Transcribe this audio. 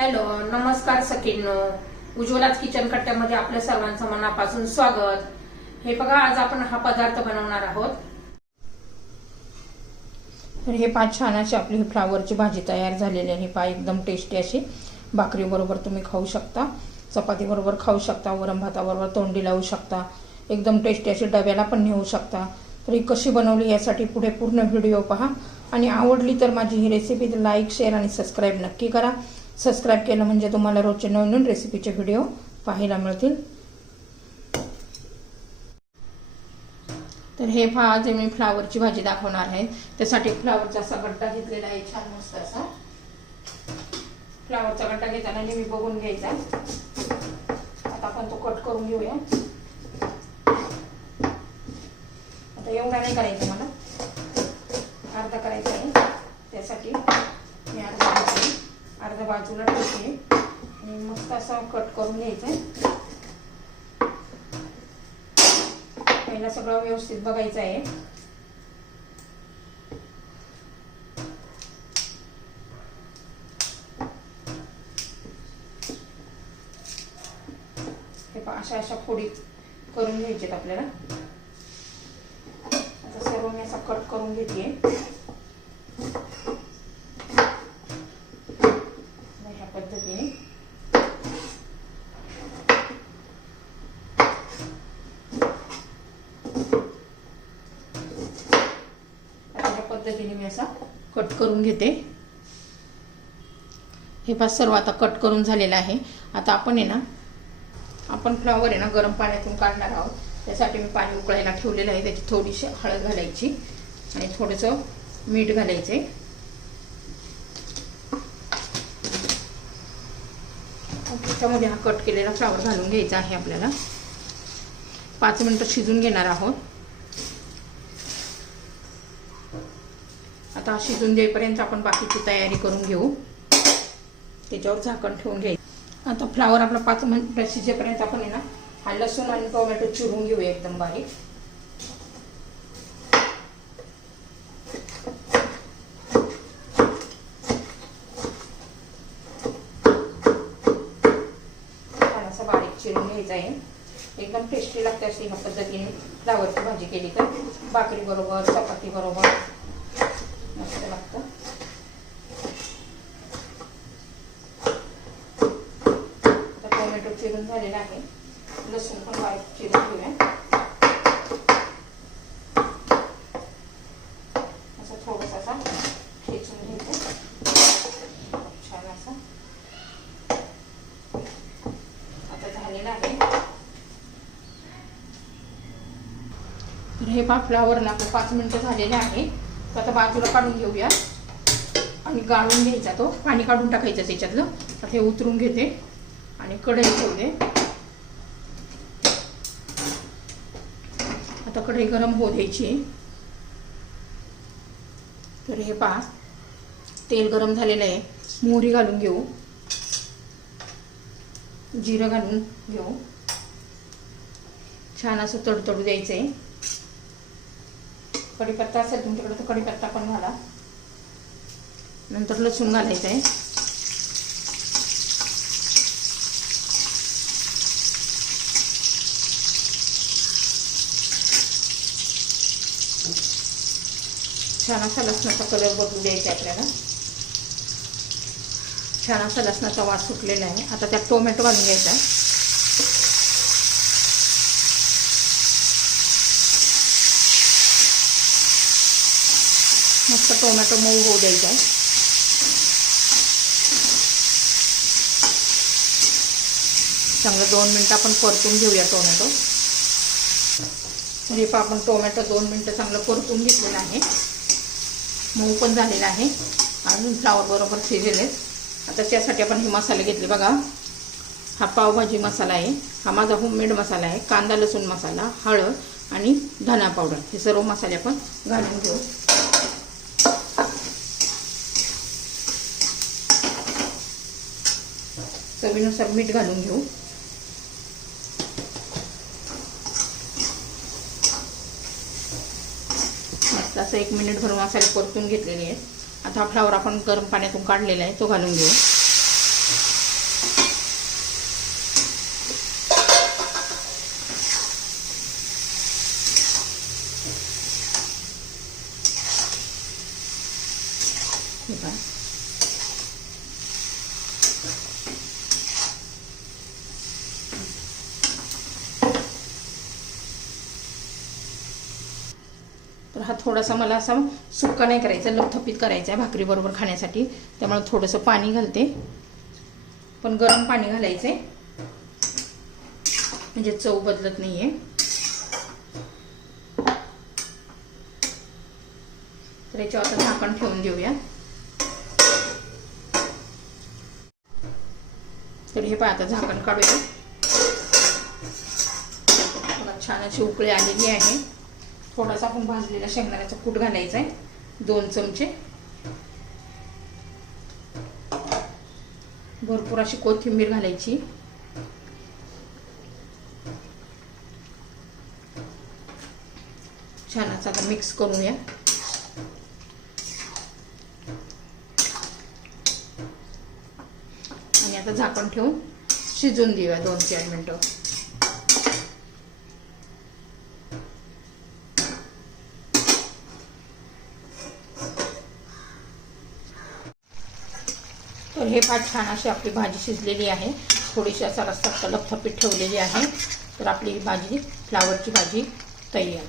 Hello, नमस्कार सखींनो. उज्ज्वलाच kitchen कट्ट्यामध्ये आपल्या सर्वांचं मनापासून स्वागत. हे बघा, आज आपण हा पदार्थ बनवणार आहोत. तर हे छान अशी आपली फ्लावरची भाजी तयार झालेली आहे. एकदम टेस्टी अशी भाकरी बरोबर तुम्ही खाऊ शकता, चपाती बरोबर खाऊ शकता, वरण भाताबरोबर तोंडी लावू शकता. एकदम टेस्टी अशी डब्याला पण नेऊ शकता. तर ही कशी बनवली यासाठी पुढे पूर्ण व्हिडिओ पहा आणि आवडली तर माझी ही रेसिपी लाईक, शेअर आणि सबस्क्राईब नक्की करा. सबस्क्राईब केलं म्हणजे तुम्हाला रोजचे नवीन रेसिपीचे व्हिडिओ पाहायला मिळतील. तर हे आज मी फ्लावरची भाजी दाखवणार आहे. त्यासाठी फ्लावरचा असा गड्डा घेतलेला आहे, छान मस्त असा. फ्लावरचा गड्डा घेताना नेहमी बघून घ्यायचा. आता आपण तो कट करून घेऊया. आता एवढा नाही करायचा, मला अर्धा करायचा आहे. त्यासाठी मी अर्धा बाजूला ठेवते आणि मस्त असं कट करून घ्यायचं. पहिला सगळं व्यवस्थित बघायचं आहे. हे अशा फोडी करून घ्यायचेत आपल्याला. आता सर्व मी असं कट करून घेते. ह्या पद्धतीने मी असा कट करून घेते. हे पास सर्व आता कट करून झालेलं आहे. आता आपण फ्लावर गरम पाण्यातून काढणार आहोत. त्यासाठी मी पाणी उकळायला ठेवलेलं आहे. त्याची थोडीशी हळद घालायची आणि थोडंसं मीठ घालायचे. त्याच्यामध्ये हा कट केलेला फ्लावर घालून घ्यायचा आहे. आपल्याला 5 मिनिटं शिजून घेणार आहोत. आता शिजून देईपर्यंत आपण बाकीची तयारी करून घेऊ. त्याच्यावर झाकण ठेवून घ्यायचं. आता फ्लावर आपला 5 मिनिटं शिजेपर्यंत आपण हा लसूण आणि टोमॅटो चिरून घेऊया एकदम बारीक. असं बारीक चिरून घ्यायचं आहे. एकदम टेस्टी लागते अशी ह्या पद्धतीने फ्लावरची भाजी केली तर. भाकरी बरोबर, चपाती बरोबर मस्त लागतं. आता टोमॅटो चिरून झालेला आहे. लसूण पण बारीक चिरून घेऊया. असं थोडंसं असा ठेचून घ्यायचं, छान असं. आता झालेलं आहे. तर हे फ्लावर 5 मिनिटं झालेले आहे. आता बाजूला काढून घेऊया आणि गाळून घ्यायचा. तो पाणी काढून टाकायचं त्याच्यातलं. आता हे उतरून घेते आणि कढई ठेवते. आता कढई गरम होऊ द्यायची. तर हे पहा, तेल गरम झालेलं आहे. मोहरी घालून घेऊ, जिरं घालून घेऊ. छान असं तडतडू द्यायचं आहे. कढीपत्ता असेल तुमच्याकडे तर कढीपत्ता पण घाला. नंतर लसूण घालायचं आहे. छान असा लसणाचा कलर बदलू द्यायचा आपल्याला. छान असा लसणाचा वास सुटलेला आहे. आता त्यात टोमॅटो घालून घ्यायचा. मस्त टोमॅटो मऊ होऊ द्यायचा आहे. चांगलं 2 मिनिटं आपण परतून घेऊया टोमॅटो. म्हणजे आपण टोमॅटो 2 मिनिटं चांगलं परतून घेतलेलं आहे. मऊ पण झालेला आहे. अजून फ्लावर बरोबर शिजलेले. आता त्यासाठी आपण हे मसाले घेतले बघा. हा पावभाजी मसाला आहे. हा माझा होममेड मसाला आहे. कांदा लसूण मसाला, हळद आणि धना पावडर, हे सर्व मसाले आपण घालून घेऊ. चवीनुसार मीठ घालून घेऊ. मस्त असं 1 मिनिट भर मसाले परतून घेतलेले आहेत. आता हा फ्लावर आपण गरम पाण्यातून काढलेला आहे तो घालून घेऊ. हा थोडासा मला असा सुक्का नाही करायचा, लपथपीत करायचा आहे भाकरी बरोबर खाण्यासाठी. त्यामुळे थोडंसं पाणी घालते, पण गरम पाणी घालायचंय म्हणजे चव बदलत नाहीये. तर याच्यावर आता झाकण ठेवून देऊया. तर हे पहा, आता झाकण काढूया. छान अशी उकळी आलेली आहे. थोडासा आपण भाजलेला शेंगदाण्याचा कूट घालायचा आहे, 2 चमचे. भरपूर अशी कोथिंबीर घालायची. छान असं आता मिक्स करूया. आणि आता झाकण ठेवून शिजून देऊया 2-4 मिनिटं. तर हे छान अशी आपली भाजी शिजलेली आहे. थोडीशी असा रस्सा लपथपीत ठेवलेली आहे. तर आपली भाजी, फ्लावरची भाजी तयार.